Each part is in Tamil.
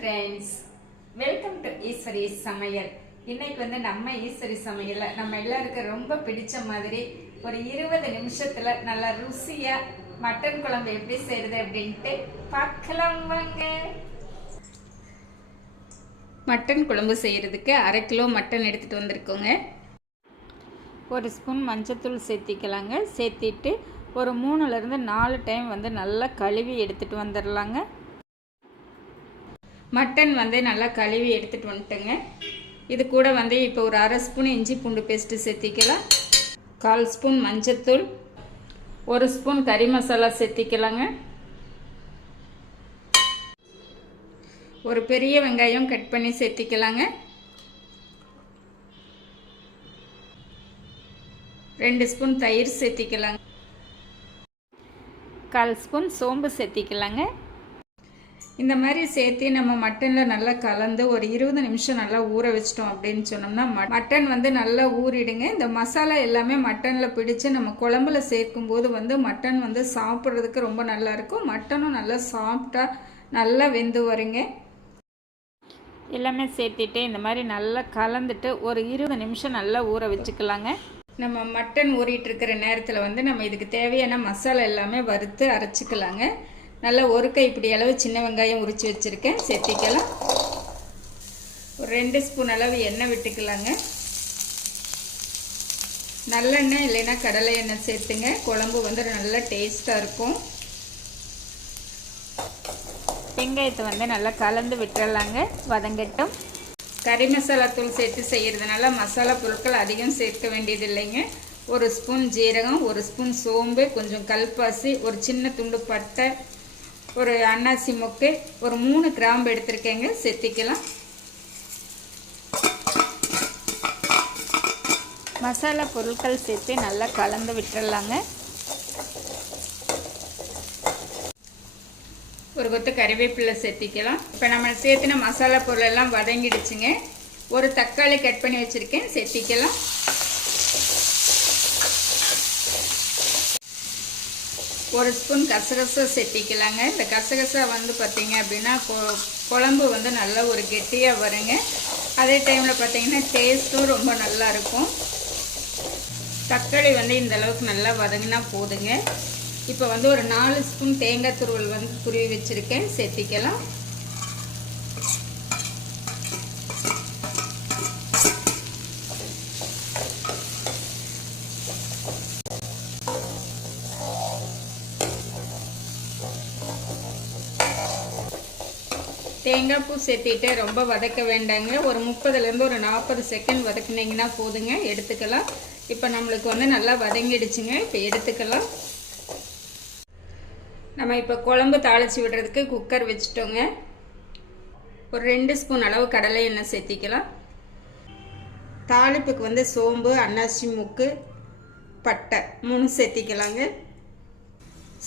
ஃப்ரெண்ட்ஸ் வெல்கம் டு ஈஸ்வரி சமையல். இன்னைக்கு வந்து நம்ம ஈஸ்வரி சமையலில் நம்ம எல்லாருக்கும் ரொம்ப பிடிச்ச மாதிரி ஒரு இருபது நிமிஷத்தில் நல்லா ருசியாக மட்டன் குழம்பு எப்படி செய்யறது அப்படின்ட்டு பார்க்கலாம் வாங்க. மட்டன் குழம்பு செய்கிறதுக்கு அரை கிலோ மட்டன் எடுத்துட்டு வந்திருக்கோங்க. ஒரு ஸ்பூன் மஞ்சத்தூள் சேர்த்திக்கலாங்க. சேர்த்திட்டு ஒரு மூணுலேருந்து நாலு டைம் வந்து நல்லா கழுவி எடுத்துகிட்டு வந்துடலாங்க மட்டன் வந்து நல்லா கழுவி எடுத்துட்டு வந்துட்டுங்க. இது கூட வந்து இப்போ ஒரு அரை ஸ்பூன் இஞ்சி பூண்டு பேஸ்ட்டு சேர்த்திக்கலாம். கால் ஸ்பூன் மஞ்சத்தூள் ஒரு ஸ்பூன் கறி மசாலா சேர்த்திக்கலாங்க. ஒரு பெரிய வெங்காயம் கட் பண்ணி சேர்த்திக்கலாங்க. ரெண்டு ஸ்பூன் தயிர் சேர்த்திக்கலாங்க. கால் ஸ்பூன் சோம்பு சேர்த்திக்கலாங்க. இந்த மாதிரி சேர்த்து நம்ம மட்டனில் நல்லா கலந்து ஒரு இருபது நிமிஷம் நல்லா ஊற வச்சிட்டோம் அப்படின்னு சொன்னோம்னா மட்டன் வந்து நல்லா ஊறிடுங்க. இந்த மசாலா எல்லாமே மட்டனில் பிடிச்சு நம்ம குழம்புல சேர்க்கும் போது வந்து மட்டன் வந்து சாப்பிட்றதுக்கு ரொம்ப நல்லா இருக்கும். மட்டனும் நல்லா சாஃப்டாக நல்லா வெந்து வருங்க. எல்லாமே சேர்த்துட்டு இந்த மாதிரி நல்லா கலந்துட்டு ஒரு இருபது நிமிஷம் நல்லா ஊற வச்சுக்கலாங்க. நம்ம மட்டன் ஊறிட்டு இருக்கிற நேரத்தில் வந்து நம்ம இதுக்கு தேவையான மசாலா எல்லாமே வறுத்து அரைச்சிக்கலாங்க. நல்லா ஒரு கைப்பிடி அளவு சின்ன வெங்காயம் உரித்து வச்சுருக்கேன். சேர்த்திக்கலாம். ஒரு ரெண்டு ஸ்பூன் அளவு எண்ணெய் விட்டுக்கலாங்க. நல்லெண்ணெய் இல்லைன்னா கடலை எண்ணெய் சேர்த்துங்க. குழம்பு வந்து நல்லா டேஸ்ட்டாக இருக்கும். வெங்காயத்தை வந்து நல்லா கலந்து விட்டுறலாங்க. வதங்கட்டும். கறி மசாலா தூள் சேர்த்து செய்கிறதுனால மசாலா பொருட்கள் அதிகம் சேர்க்க வேண்டியது இல்லைங்க. ஒரு ஸ்பூன் ஜீரகம் ஒரு ஸ்பூன் சோம்பு கொஞ்சம் கல்பாசி ஒரு சின்ன துண்டு பட்டை ஒரு அன்னாசி மொக்கு ஒரு மூணு கிராம்பு எடுத்திருக்கேங்க. செத்திக்கலாம். மசாலா பொருட்கள் சேர்த்து நல்லா கலந்து விட்டுடலாங்க ஒரு கொத்து கறிவேப்பிலை சேர்த்திக்கலாம் இப்போ நம்ம சேர்த்துன மசாலா பொருள் எல்லாம் வதங்கிடுச்சுங்க. ஒரு தக்காளி கட் பண்ணி வச்சுருக்கேன். சேர்த்திக்கலாம் ஒரு ஸ்பூன் கசகசை செட்டிக்கலாங்க இந்த கசகசை வந்து பார்த்திங்க அப்படின்னா குழம்பு வந்து நல்லா ஒரு கெட்டியாக வருங்க. அதே டைமில் பார்த்திங்கன்னா டேஸ்ட்டும் ரொம்ப நல்லா இருக்கும். தக்காளி வந்து இந்த அளவுக்கு நல்லா வதங்கினா போதுங்க. இப்போ வந்து ஒரு நாலு ஸ்பூன் தேங்காய் துருவல் வந்து துருவி வச்சுருக்கேன். சேர்த்திக்கலாம் தேங்காய் பூ சேர்த்திட்டு ரொம்ப வதக்க வேண்டாங்க. ஒரு முப்பதுலேருந்து ஒரு நாற்பது செகண்ட் வதக்குனீங்கன்னா போதுங்க. எடுத்துக்கலாம். இப்போ நம்மளுக்கு வந்து நல்லா வதங்கிடுச்சுங்க. இப்போ எடுத்துக்கலாம். நம்ம இப்போ குழம்பு தாளித்து விடுறதுக்கு குக்கர் வச்சுட்டோங்க. ஒரு ரெண்டு ஸ்பூன் அளவு கடலை எண்ணெய் சேர்த்திக்கலாம். தாளிப்புக்கு வந்து சோம்பு அன்னாசி மூக்கு பட்டை மூணு சேர்த்திக்கலாங்க.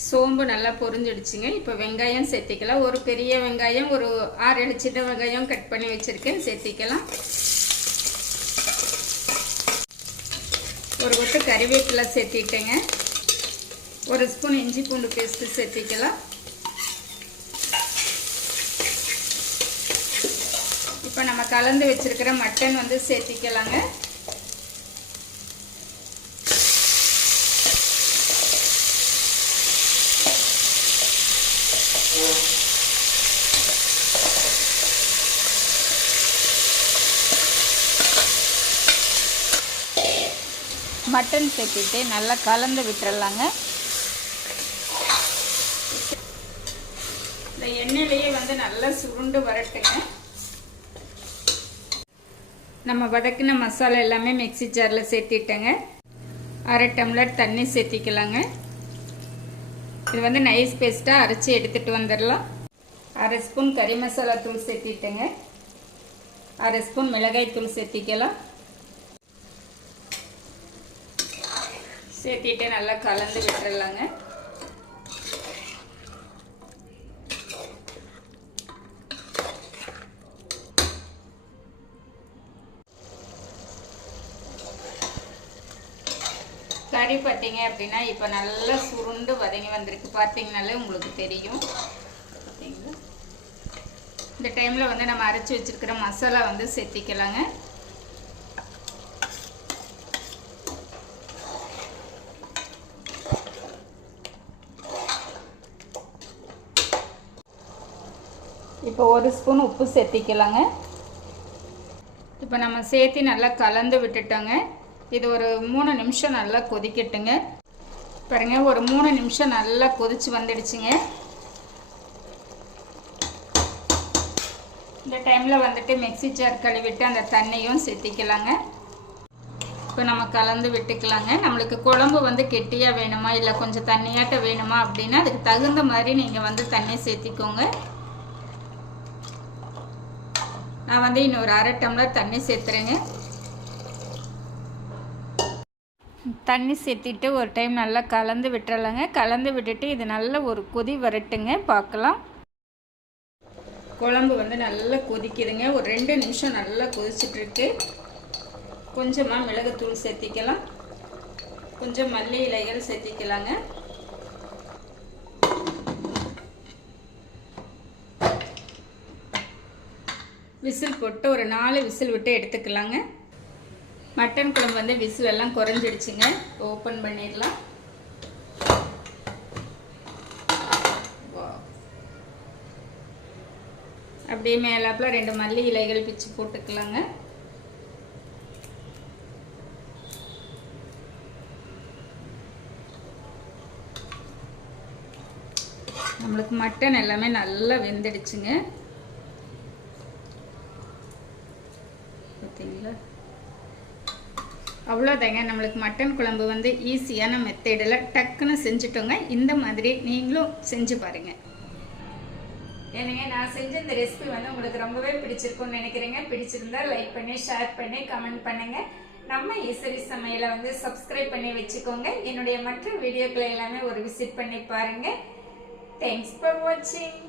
சோம்பு நல்லா பொரிஞ்சிடுச்சுங்க. இப்போ வெங்காயம் சேர்த்திக்கலாம். ஒரு பெரிய வெங்காயம் ஒரு ஆறு ஏழு சின்ன வெங்காயம் கட் பண்ணி வச்சுருக்கேன். சேர்த்திக்கலாம். ஒரு கொத்து கறிவேப்பிலை சேர்த்திட்டேங்க. ஒரு ஸ்பூன் இஞ்சி பூண்டு பேஸ்ட்டு சேர்த்திக்கலாம். இப்போ நம்ம கலந்து வச்சுருக்கிற மட்டன் வந்து சேர்த்திக்கலாங்க. மட்டன் சேர்த்துட்டு நல்லா கலந்து விட்டுறலாங்க. இந்த எண்ணெயிலேயே வந்து நல்லா சுருண்டு வரட்டுங்க. நம்ம வதக்கின மசாலா எல்லாமே மிக்சி ஜாரில் சேர்த்திட்டேங்க. அரை டம்ளர் தண்ணி சேர்த்திக்கலாங்க. இது வந்து நைஸ் பேஸ்ட்டாக அரைச்சி எடுத்துகிட்டு வந்துடலாம். அரை ஸ்பூன் கறி மசாலா தூள் சேர்த்திட்டேங்க. அரை ஸ்பூன் மிளகாய் தூள் சேர்த்திக்கலாம். சேர்த்திட்டு நல்லா கலந்து விட்டுறலாங்க. கறி பார்த்தீங்க அப்படின்னா இப்போ நல்லா சுருண்டு வதங்கி வந்திருக்கு. பார்த்தீங்கனாலே உங்களுக்கு தெரியும். பார்த்தீங்களா? இந்த டைமில் வந்து நம்ம அரைச்சி வச்சுருக்கிற மசாலா வந்து சேர்த்திக்கலாங்க. இப்போ ஒரு ஸ்பூன் உப்பு சேர்த்திக்கலாங்க. இப்போ நம்ம சேர்த்து நல்லா கலந்து விட்டுட்டோங்க. இது ஒரு மூணு நிமிஷம் நல்லா கொதிக்கட்டுங்க. பாருங்க ஒரு மூணு நிமிஷம் நல்லா கொதிச்சு வந்துடுச்சுங்க. இந்த டைமில் வந்துட்டு மிக்சி ஜார் கழுவிட்டு அந்த தண்ணியும் சேர்த்திக்கலாங்க. இப்போ நம்ம கலந்து விட்டுக்கலாங்க. நம்மளுக்கு குழம்பு வந்து கெட்டியாக வேணுமா இல்லை கொஞ்சம் தண்ணியாட்ட வேணுமா அப்படின்னா அதுக்கு தகுந்த மாதிரி நீங்கள் வந்து தண்ணி சேர்த்திக்கோங்க. நான் வந்து இன்னொரு அரை டம்ளர் தண்ணி சேர்த்துறேங்க. தண்ணி சேர்த்திட்டு ஒரு டைம் நல்லா கலந்து விட்டுறலாங்க. கலந்து விட்டுட்டு இது நல்ல ஒரு கொதி வரட்டுங்க. பார்க்கலாம். குழம்பு வந்து நல்லா கொதிக்குதுங்க. ஒரு ரெண்டு நிமிஷம் நல்லா கொதிச்சிட்ருக்கு. கொஞ்சமாக மிளகுத்தூள் சேர்த்திக்கலாம். கொஞ்சம் மல்லி இலைகள் சேர்த்திக்கலாங்க. விசில் போட்டு ஒரு நாலு விசில் விட்டு எடுத்துக்கலாங்க. மட்டன் குழம்பு வந்து விசில் எல்லாம் குறைஞ்சிடுச்சுங்க. ஓப்பன் பண்ணிடலாம். அப்படியே மேலாப்பில் ரெண்டு மல்லி இலைகள் பிச்சு போட்டுக்கலாங்க. நம்மளுக்கு மட்டன் எல்லாமே நல்லா வெந்துடுச்சுங்க. பார்த்தீங்களா அவ்வளோதாங்க. நம்மளுக்கு மட்டன் குழம்பு வந்து ஈஸியான மெத்தடில் டக்குன்னு செஞ்சுட்டோங்க. இந்த மாதிரி நீங்களும் செஞ்சு பாருங்கள் ஏனுங்க நான் செஞ்ச இந்த ரெசிபி வந்து உங்களுக்கு ரொம்பவே பிடிச்சிருக்கும்னு நினைக்கிறேங்க. பிடிச்சிருந்தா லைக் பண்ணி ஷேர் பண்ணி கமெண்ட் பண்ணுங்க. நம்ம ஈஸ்வரி சமையலை வந்து சப்ஸ்கிரைப் பண்ணி வச்சுக்கோங்க. என்னுடைய மற்ற வீடியோக்களை எல்லாமே ஒரு விசிட் பண்ணி பாருங்க. தேங்க்ஸ் ஃபார் வாட்சிங்